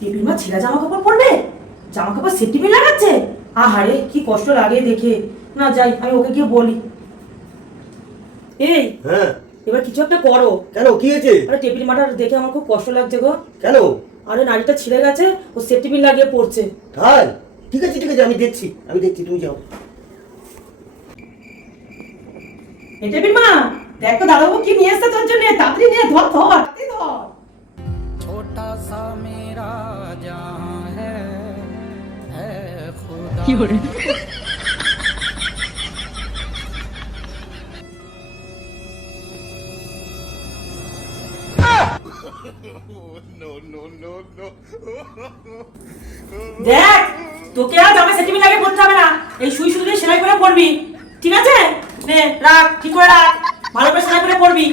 Table মা ছেঁড়া জামা কাপড় পরবে, জামা কাপড় সেফটি পিন লাগাচ্ছে। আহারে কি কষ্ট লাগে দেখে। না যাই, আমি ওকে গিয়ে বলি। এই হ্যাঁ, এবার কিছু একটা করো। কেন কি হয়েছে? আরে টেবিল মাটা দেখে আমার খুব কষ্ট লাগছে গো। কেন? আরে নাড়িটা ছিঁড়ে গেছে, ও সেফটি পিন লাগিয়ে পড়ছে। তাই? ঠিক আছে ঠিক আছে, আমি দেখছি তুমি যাও। এই টেবিল মা, দেখ তো দাদাবাবু কি নিয়ে এসছে তোর জন্য, তাড়াতাড়ি নিয়ে ধর ধর তাড়াতাড়ি ধর। छोटा सा मेरा जहां है खुदा। দেখ, তোকে আর জামা সেফটি পিন লাগিয়ে পড়তে হবে না, এই সুই সুতো দিয়ে সেলাই করে পড়বি। ঠিক আছে, নে রাখ, ঠিক করে রাখ, ভালো করে সেলাই করে পড়বি।